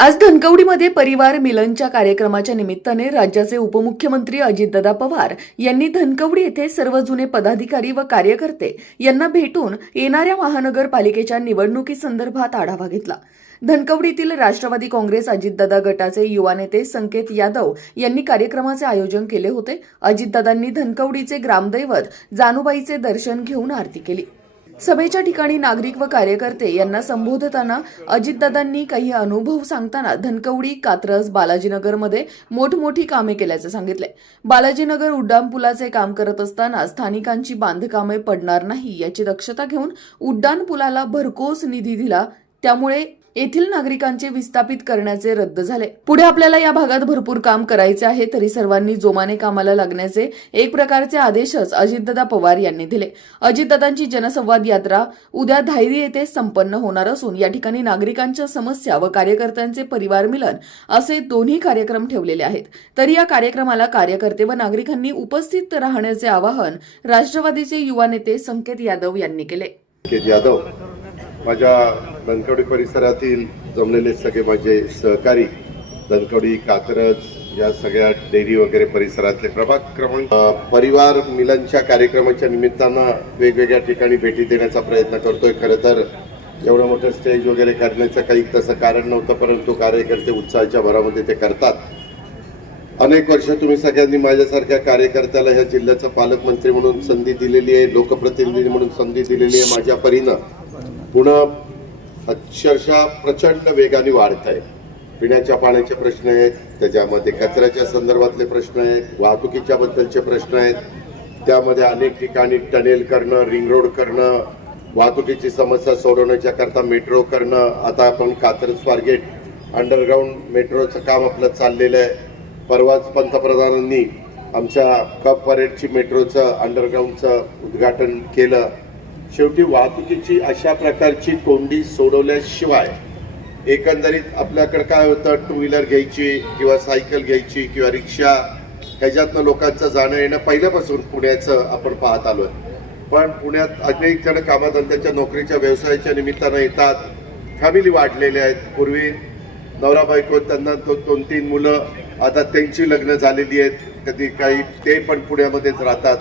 आज धनकवडीमध्ये परिवार मिलनच्या कार्यक्रमाच्या निमित्ताने राज्याचे उपमुख्यमंत्री अजितदादा पवार यांनी धनकवडी येथे सर्व जुने पदाधिकारी व कार्यकर्ते यांना भेटून येणाऱ्या महानगरपालिकेच्या निवडणुकीसंदर्भात आढावा घेतला. धनकवडीतील राष्ट्रवादी काँग्रेस अजितदादा गटाचे युवा नेते संकेत यादव यांनी कार्यक्रमाचे आयोजन केले होते. अजितदादांनी धनकवडीचे ग्रामदैवत जानुबाईचे दर्शन घेऊन आरती केली. सभेच्या ठिकाणी नागरिक व कार्यकर्ते यांना संबोधताना अजितदादांनी काही अनुभव सांगताना धनकवडी कात्रज बालाजीनगरमध्ये मोठमोठी कामे केल्याचे सांगितले. बालाजीनगर उड्डाणपुलाचे काम करत असताना स्थानिकांची बांधकामे पडणार नाही याची दक्षता घेऊन उड्डाणपुलाला भरकोस निधी दिला. त्यामुळे येथील नागरिकांचे विस्थापित करण्याचे रद्द झाले. पुढे आपल्याला या भागात भरपूर काम करायचे आहे तरी सर्वांनी जोमाने कामाला लागण्याचे एक प्रकारचे आदेशच अजितदादा पवार यांनी दिले. अजितदादांची जनसंवाद यात्रा उद्या धायरी येथे संपन्न होणार असून या ठिकाणी नागरिकांच्या समस्या व कार्यकर्त्यांचे परिवार मिलन असे दोन्ही कार्यक्रम ठेवलेले आहेत. तरी या कार्यक्रमाला कार्यकर्ते व नागरिकांनी उपस्थित राहण्याचे आवाहन राष्ट्रवादीचे युवा नेते संकेत यादव यांनी केले. यादव माझ्या धनकवडी परिसरातील जमलेले सगळे माझे सहकारी धनकवडी कात्रज या सगळ्या डेअरी वगैरे परिसरातले प्रभाग क्रमांक परिवार मिलनच्या कार्यक्रमाच्या निमित्तानं वेगवेगळ्या ठिकाणी भेटी देण्याचा प्रयत्न करतोय. खरं तर एवढं मोठं स्टेज वगैरे करण्याचं काही तसं कारण नव्हतं परंतु कार्यकर्ते उत्साहाच्या भरामध्ये ते करतात. अनेक वर्ष तुम्ही सगळ्यांनी माझ्यासारख्या कार्यकर्त्याला ह्या जिल्ह्याचं पालकमंत्री म्हणून संधी दिलेली आहे लोकप्रतिनिधी म्हणून संधी दिलेली आहे माझ्या परीनं. पुन्हा अक्षरशः प्रचंड वेगाने वाढत आहे. पिण्याच्या पाण्याचे प्रश्न आहेत त्याच्यामध्ये कचऱ्याच्या संदर्भातले प्रश्न आहेत वाहतुकीच्या बद्दलचे प्रश्न आहेत. त्यामध्ये अनेक ठिकाणी टनेल करणं रिंग रोड करणं वाहतुकीची समस्या सोडवण्याच्या करता मेट्रो करणं. आता आपण कात्रज स्वारगेट अंडरग्राऊंड मेट्रोचं काम आपलं चाललेलं आहे. परवाच पंतप्रधानांनी आमच्या कप परेडची मेट्रोचं अंडरग्राऊंडचं उद्घाटन केलं. शेवटी वाहतुकीची अशा प्रकारची कोंडी सोडवल्याशिवाय एकंदरीत आपल्याकडे काय होतं? टू व्हीलर घ्यायची किंवा सायकल घ्यायची किंवा रिक्षा ह्याच्यातनं लोकांचं जाणं येणं पहिल्यापासून पुण्याचं आपण पाहत आलोय पण पुण्यात अनेक जण कामाधंद्याच्या नोकरीच्या व्यवसायाच्या निमित्तानं येतात. फॅमिली वाढलेल्या आहेत. पूर्वी नवरा बायको त्यांना दो- दोन तीन मुलं आता त्यांची लग्न झालेली आहेत. कधी काही ते पण पुण्यामध्येच राहतात.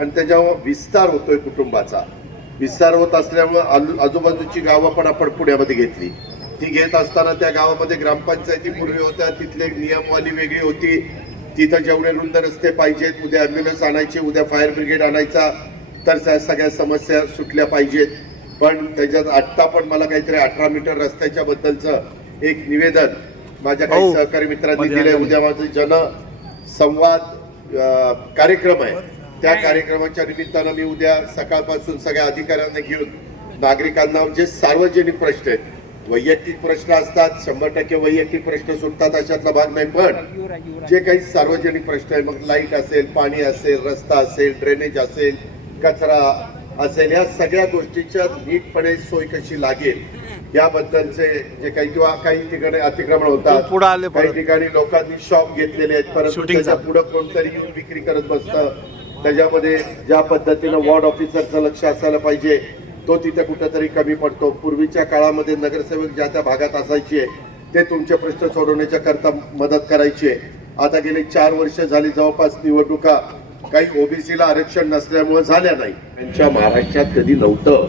आणि त्याच्यावर विस्तार होतोय कुटुंबाचा. विस्तार होत असल्यामुळं आजू- आजूबाजूची गावं पण आपण पुण्यामध्ये घेतली. ती घेत असताना त्या गावामध्ये ग्रामपंचायती पूर्वी होत्या तिथले नियमवाली वेगळी होती. तिथं जेवढे रुंद रस्ते पाहिजेत उद्या अँब्युलन्स आणायची उद्या फायर ब्रिगेड आणायचा तर त्या सगळ्या समस्या सुटल्या पाहिजेत. पण त्याच्यात आत्ता पण मला काहीतरी अठरा मीटर रस्त्याच्या बद्दलचं एक निवेदन माझ्या काही भाऊ, सहकारी मित्रांनी आलं. उद्या माझं जन संवाद कार्यक्रम आहे. त्या कार्यक्रमाच्या निमित्तानं मी उद्या सकाळपासून सगळ्या अधिकाऱ्यांना घेऊन नागरिकांना जे सार्वजनिक प्रश्न आहेत. वैयक्तिक प्रश्न असतात शंभर टक्के वैयक्तिक प्रश्न सुटतात अशातला भाग नाही पण जे काही सार्वजनिक प्रश्न आहे मग लाइट असेल पाणी असेल रस्ता असेल ड्रेनेज असेल कचरा असेल या सगळ्या गोष्टीच्या नीटपणे सोय कशी लागेल याबद्दलचे जे काही किंवा काही ठिकाणी अतिक्रमण होतात पुढे आले काही ठिकाणी लोकांनी शॉप घेतलेले आहेत परंतु त्याच्या. पुढे कोणतरी येऊन विक्री करत बसतं त्याच्यामध्ये ज्या पद्धतीनं वॉर्ड ऑफिसरचं लक्ष असायला पाहिजे तो तिथे कुठेतरी कमी पडतो. पूर्वीच्या काळामध्ये नगरसेवक ज्या त्या भागात असायचे ते तुमचे प्रश्न सोडवण्याच्या करता मदत करायचे. आता गेली चार वर्ष झाली जवळपास निवडणुका काही ओबीसीला आरक्षण नसल्यामुळे झाल्या नाही. त्यांच्या महाराष्ट्रात कधी नव्हतं.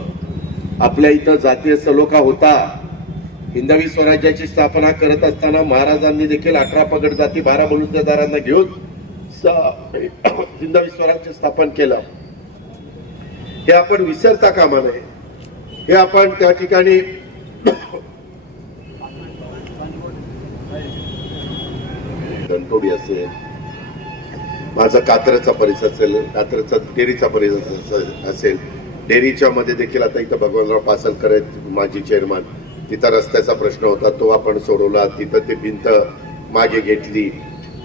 आपल्या इथं जातीय सलोखा होता. हिंदवी स्वराज्याची स्थापना करत असताना महाराजांनी देखील अठरा पगड जाती बारा बलुतेदारांना घेऊन स- हिंदवी स्वराज्य स्थापन केलं. हे आपण विसरता कामा नये. हे आपण त्या ठिकाणी धनतोडी असेल माझा कात्रचा परिसर असेल कात्रचा डेरीचा परिसर असेल- डेरीच्या डेअरीच्या मध्ये देखील आता इथं भगवानराव पासलकर आहेत माजी चेअरमन. तिथं रस्त्याचा प्रश्न होता तो आपण सोडवला. तिथं ते भिंत मागे घेतली.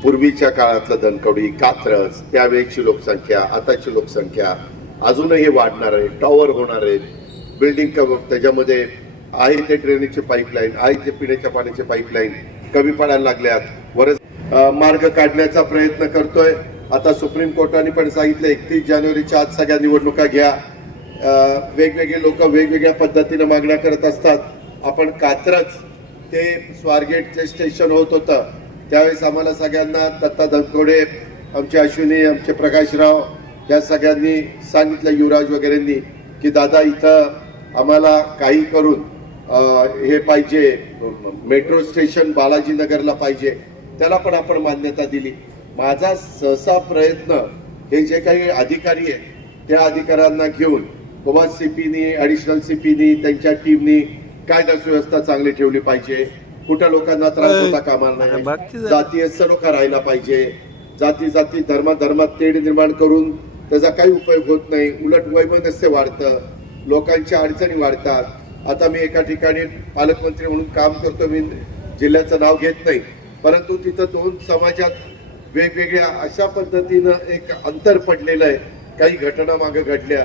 पूर्वीच्या काळातलं धनकवडी कात्रज त्यावेळेची लोकसंख्या आताची लोकसंख्या अजूनही वाढणार आहे टॉवर होणार आहेत. बिल्डिंग त्याच्यामध्ये आहे ते ड्रेनेजची पाईपलाईन आहे ते पिण्याच्या पाण्याचे पाईपलाईन कमी पडायला लागल्यात. वरच मार्ग काढण्याचा प्रयत्न करतोय. आता सुप्रीम कोर्टाने पण सांगितलं एकतीस जानेवारीच्या आज सगळ्या निवडणुका घ्या. वेगवेगळे लोक वेगवेगळ्या पद्धतीने मागण्या करत असतात. आपण कात्रज ते स्वारगेटचे स्टेशन होत होतं. त्यावेळेस आम्हाला सगळ्यांना दत्ता धनकोडे आमचे अश्विनी आमचे प्रकाशराव या सगळ्यांनी सांगितलं युवराज वगैरेंनी की दादा इथं आम्हाला काही करून हे पाहिजे मेट्रो स्टेशन बालाजीनगरला पाहिजे त्याला पण आपण मान्यता दिली. माझा सहसा प्रयत्न हे जे काही अधिकारी आहेत त्या अधिकाऱ्यांना घेऊन बाबा सीपीनी ॲडिशनल सीपीनी त्यांच्या टीमनी कायदा सुव्यवस्था चांगली ठेवली पाहिजे. कुठं लोकांना त्रास होता कामा नाही. जातीय सलोखा राहिला पाहिजे? जाती जाती धर्मा धर्मात तेढ निर्माण करून त्याचा काही उपयोग होत नाही. उलट वैमनस्य वाढतं. लोकांच्या अडचणी वाढतात. आता मी एका ठिकाणी पालकमंत्री म्हणून काम करतो. मी जिल्ह्याचं नाव घेत नाही. परंतु तिथं दोन समाजात वेगवेगळ्या अशा पद्धतीनं एक अंतर पडलेलं आहे. काही घटना मागे घडल्या.